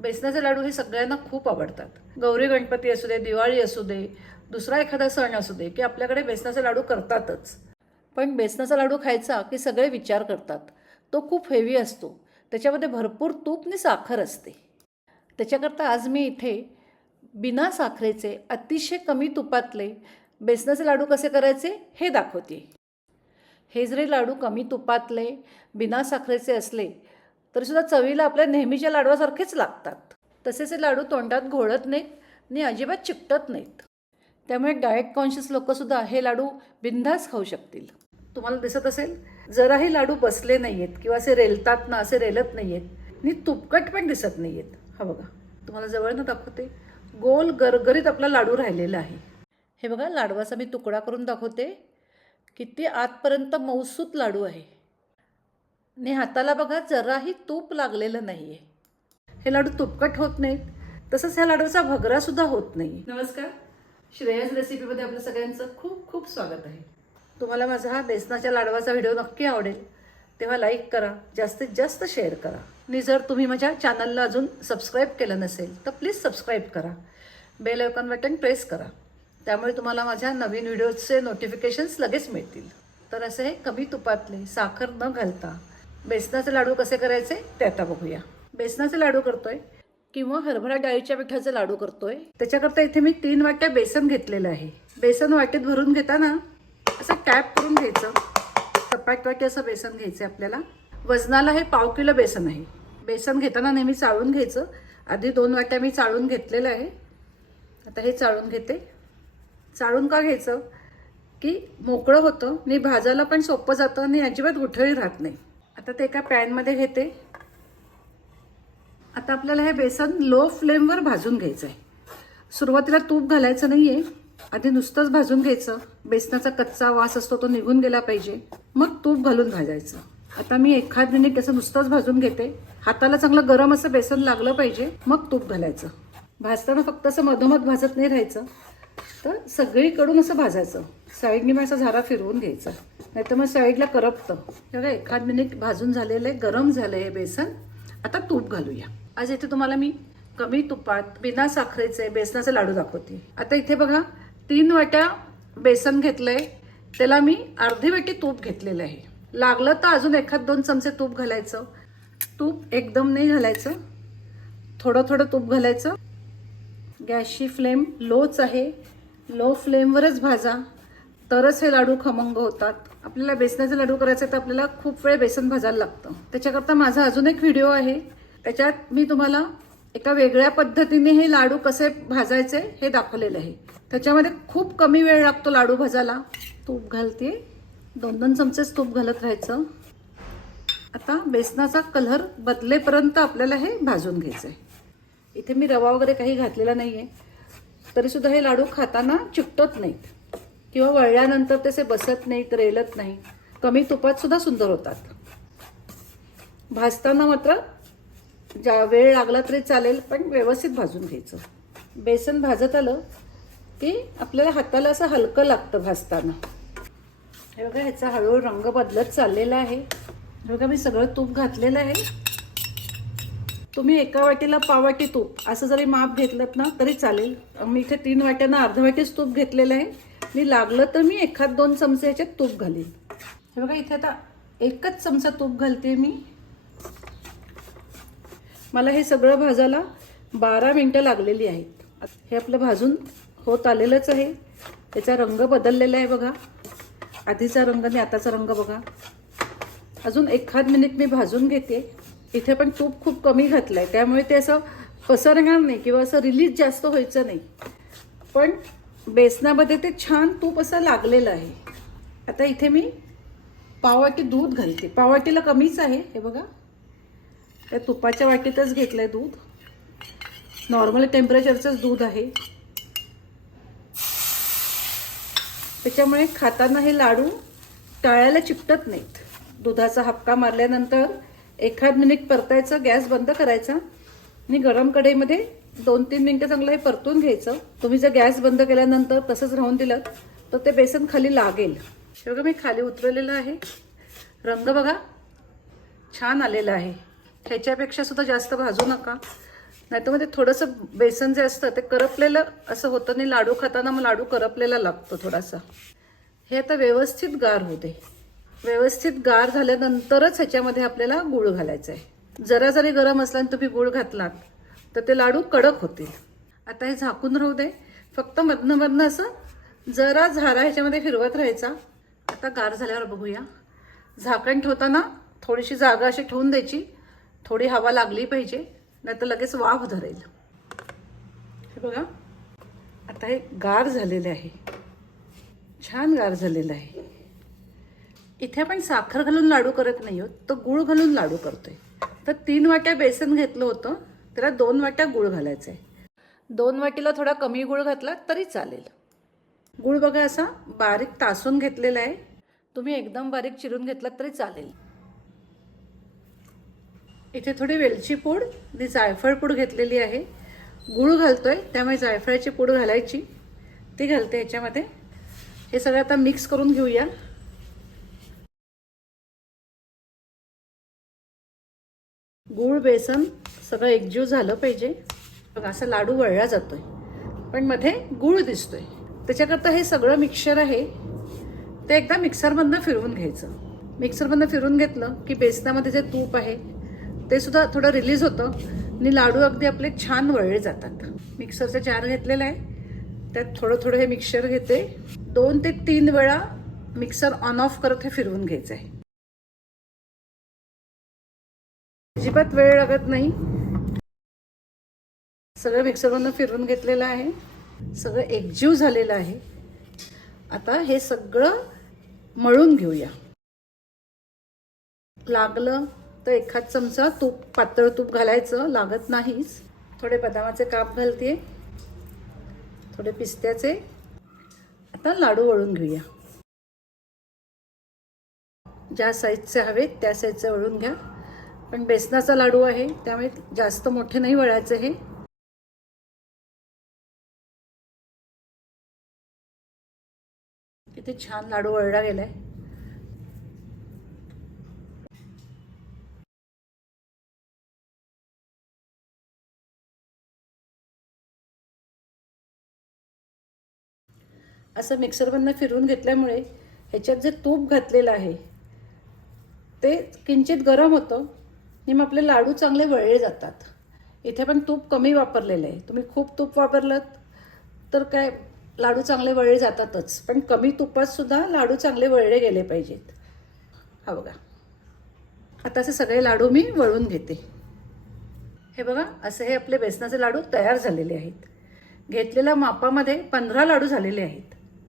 बेसनाचे लाडू हे सगळ्यांना खूप आवडतात. गौरी गणपती असू दे दिवाळी असू दे दुसरा एखादा सण असू दे की आपल्याकडे बेसनाचे लाडू करतातच. पण बेसनाचा लाडू खायचा की सगळे विचार करतात. तो खूप हेवी असतो. त्याच्यामध्ये भरपूर तूप आणि साखर असते. त्याच्याकरता आज मी इथे बिना साखरेचे अतिशय कमी तुपातले बेसनाचे लाडू कसे करायचे हे दाखवते हे जरी लाडू कमी तुपातले बिना साखरेचे असले तरीसुद्धा चवीला आपल्या नेहमीच्या लाडवासारखेच लागतात. तसेच हे लाडू तोंडात घोळत नाहीत आणि अजिबात चिकटत नाहीत. त्यामुळे डाएट कॉन्शियस लोकंसुद्धा हे लाडू बिंधास खाऊ शकतील. तुम्हाला दिसत असेल जराही लाडू बसले नाही आहेत किंवा असे रेलतात ना असे रेलत नाही आहेत आणि तुपकट पण दिसत नाही आहेत हा बघा तुम्हाला जवळनं दाखवते. गोल गरगरीत आपला लाडू राहिलेला आहे. हे बघा लाडवाचा मी तुकडा करून दाखवते. किती आतपर्यंत मौसूत लाडू आहे. आणि हाताला बघा जराही तूप लागलेलं नाही आहे हे लाडू तुपकट होत नाहीत. तसंच ह्या लाडूचा भगरासुद्धा होत नाही. नमस्कार. श्रेयस रेसिपीमध्ये आपलं सगळ्यांचं खूप खूप स्वागत आहे. तुम्हाला माझा हा बेसनाच्या लाडवाचा व्हिडिओ नक्की आवडेल. तेव्हा लाईक करा जास्तीत जास्त शेअर करा. आणि जर तुम्ही माझ्या चॅनलला अजून सबस्क्राईब केलं नसेल तर प्लीज सबस्क्राईब करा. बेल आयकॉन बटन प्रेस करा. त्यामुळे तुम्हाला माझ्या नवीन व्हिडिओचे नोटिफिकेशन्स लगेच मिळतील. तर असे हे कमी तुपातले साखर न घालता बेसनाचे लाडू कसे करायचे? ते आता बघूया. बेसनाचे लाडू करतोय. किंवा हरभरा डाळीच्या पिठाचे लाडू करतोय. त्याच्याकरता इथे मी तीन वाट्या बेसन घेतलेलं आहे. बेसन वाटेत भरून घेताना असं टॅप करून घ्यायचं. सपाट वाटी असं बेसन घ्यायचं आपल्याला. वजनाला हे पाव किलो बेसन आहे. बेसन घेताना नेहमी चाळून घ्यायचं. आधी दोन वाट्या मी चाळून घेतलेलं आहे. आता हे चाळून घेते. चाळून का घ्यायचं? की मोकळं होतं. आणि भाजायला पण सोपं जातं आणि अजिबात गुठळी राहत नाही. आता ते एका पॅनमध्ये घेते. आता आपल्याला हे बेसन लो फ्लेमवर भाजून घ्यायचं आहे सुरुवातीला तूप घालायचं नाही आहे आधी नुसतंच भाजून घ्यायचं. बेसनाचा कच्चा वास असतो तो निघून गेला पाहिजे. मग तूप घालून भाजायचं. आता मी एखाद मिनिट त्याचं नुसतंच भाजून घेते. हाताला चांगलं गरम असं बेसन लागलं पाहिजे. मग तूप घालायचं. भाजताना फक्त असं मधोमध भाजत नाही राहायचं. तर सगळीकडून असं भाजायचं. साईडने मग असा झारा फिरवून घ्यायचा. नाही तर मग साईडला करपतं. बघा एखाद मिनिट भाजून झालेलं आहे गरम झालं आहे बेसन. आता तूप घालूया. आज इथे तुम्हाला मी कमी तुपात बिना साखरेचे बेसनाचे लाडू दाखवते. आता इथे बघा तीन वाट्या बेसन घेतलंय. त्याला मी अर्धी वाटी तूप घेतलेलं आहे. लागलं तर अजून एखाद दोन चमचे तूप घालायचं. तूप एकदम नाही घालायचं. थोडं थोडं तूप घालायचं. गॅसची फ्लेम लोच आहे. लो फ्लेमवरच भाजा. तरच हे लाडू खमंग होतात. आपल्याला बेसनाचे लाडू करायचे तर आपल्याला खूप वेळ बेसन भाजायला लागतं. त्याच्याकरता माझा अजून एक व्हिडिओ आहे. त्याच्यात मी तुम्हाला एका वेगळ्या पद्धतीने हे लाडू कसे भाजायचे हे दाखवलेलं आहे. त्याच्यामध्ये खूप कमी वेळ लागतो लाडू भाजायला. तूप घालते दोन दोन चमचेच तूप घालत राहायचं. आता बेसनाचा कलर बदलेपर्यंत आपल्याला हे भाजून घ्यायचं आहे इथे मी रवा वगैरे काही घातलेला नाही आहे तरीसुद्धा हे लाडू खाताना चिकटत नाहीत. किंवा वळल्यानंतर तसे बसत नाहीत रेलत नाही कमी तुपात सुद्धा सुंदर होतात. भाजताना मात्र ज्या वेळ लागला तरी चालेल पण व्यवस्थित भाजून घ्यायचं. बेसन भाजत आलं की आपल्याला हाताला असं हलकं लागतं भाजताना. हे बघा ह्याचा हळूहळू रंग बदलत चाललेला आहे. हे बघा मी सगळं तूप घातलेलं आहे. तुम्ही एका वाटीला पाववाटी तूप असं जरी माप घेतलं ना तरी चालेल. मी इथे तीन वाट्यांना अर्ध वाटीच तूप घेतलेलं आहे. मी लागलं तर मी एखाद दोन चमचे ह्याच्यात तूप घालीन. हे बघा इथे आता एकच चमचा तूप घालते मी. मला हे सगळं भाजायला बारा मिनटं लागलेली आहेत. हे आपलं भाजून होत आलेलंच आहे. त्याचा रंग बदललेला आहे बघा. आधीचा रंग आणि आताचा रंग बघा. अजून एखाद मिनिट मी भाजून घेते. इथे पण तूप खूप कमी घातलं आहे त्यामुळे ते असं पसरणार नाही किंवा असं रिलीज जास्त व्हायचं नाही. पण बेसनामध्ये ते छान तूप असं लागलेलं आहे. आता इथे मी पाववाटी दूध घालते. पाववाटीला कमीच आहे हे बघा. त्या तुपाच्या वाटीतच घेतलं आहे दूध. नॉर्मल टेम्परेचरचंच दूध आहे. त्याच्यामुळे खाताना हे लाडू टाळ्याला चिपटत नाहीत. दुधाचा हपका मारल्यानंतर एखाद मिनिट परतायचं गॅस बंद करायचा आणि गरम कढईमध्ये दोन तीन मिनटं चांगलं हे परतून घ्यायचं. तुम्ही जर गॅस बंद केल्यानंतर तसंच राहून दिलं तर ते बेसन खाली लागेल. हे मी खाली उतरवलेलं आहे. रंग बघा छान आलेला आहे. ह्याच्यापेक्षा सुद्धा जास्त भाजू नका. नाही तर मग ते थोडंसं बेसन जे असतं ते करपलेलं असं होतं नाही लाडू खाताना मग लाडू करपलेला लागतो थोडासा. हे आता व्यवस्थित गार होते व्यवस्थित गार झाल्यानंतरच ह्याच्यामध्ये आपल्याला गूळ घालायचा आहे जरा जरी गरम असला आणि तुम्ही गूळ घातलात तर ते लाडू कडक होतील. आता हे झाकून राहू दे. फक्त मधनं मधनं असं जरा झारा ह्याच्यामध्ये फिरवत राहायचा. आता गार झाल्यावर बघूया. झाकण ठेवताना थोडीशी जागा अशी ठेवून द्यायची. थोडी हवा लागली पाहिजे नाहीतर लगेच वाफ धरेल. हे बघा. आता हे गार झालेले आहे. छान गार झालेलं आहे. इथे आपण साखर घालून लाडू करत नाही आहोत तर गूळ घालून लाडू करतोय. तर तीन वाट्या बेसन घेतलं होतं. त्याला दोन वाट्या गूळ घालायचं आहे दोन वाटीला थोडा कमी गूळ घातला तरी चालेल. गूळ बघा असा बारीक तासून घेतलेला आहे. तुम्ही एकदम बारीक चिरून घेतलात तरी चालेल. इथे थोडी वेलची पूड आणि जायफळ पूड घेतलेली आहे. गूळ घालतोय त्यामुळे जायफळाची पूड घालायची. ती घालते ह्याच्यामध्ये. हे सगळं आता मिक्स करून घेऊया. गूळ बेसन सगळं एकजीव झालं पाहिजे. बघा असा लाडू वळला जातो आहे पण मध्ये गूळ दिसतो आहे त्याच्याकरता हे सगळं मिक्सचर आहे. ते एकदा मिक्सरमधनं फिरवून घ्यायचं. मिक्सरमधनं फिरून घेतलं की बेसनामध्ये जे तूप आहे ते सुद्धा थोडं रिलीज होतं आणि लाडू अगदी आपले छान वळले जातात. मिक्सरचा जार घेतलेला आहे. त्यात थोडं थोडं हे मिक्सर घेते. दोन ते तीन वेळा मिक्सर ऑन ऑफ करत हे फिरवून घ्यायचं आहे अजिबात वेळ लागत नाही. सगळं मिक्सरमधनं फिरवून घेतलेलं आहे. सगळं एकजीव झालेलं आहे. आता हे सगळं मळून घेऊया. लागलं तर एखाद चमचा तूप पातळ तूप घालायचं. लागत नाहीच. थोडे बदामाचे काप घालते थोडे पिस्त्याचे. आता लाडू वळून घेऊया. ज्या साईजचे हवेत त्या साईजचे वळून घ्या. पण बेसनाचा लाडू आहे त्यामुळे जास्त मोठे नाही वळायचे हे. किती छान लाडू वळला गेलाय. असं मिक्सरमधनं फिरवून घेतल्यामुळे ह्याच्यात जे तूप घातलेलं आहे ते किंचित गरम होतं आणि मग आपले लाडू चांगले वळले जातात. इथे पण तूप कमी वापरलेलं आहे. तुम्ही खूप तूप वापरलं तर काय लाडू चांगले वळले जातातच. पण कमी तुपातसुद्धा लाडू चांगले वळले गेले पाहिजेत. हा बघा. आता असे सगळे लाडू मी वळून घेते. हे बघा असे हे आपले बेसनाचे लाडू तयार झालेले आहेत. घेतलेल्या मापामध्ये पंधरा लाडू झालेले आहेत.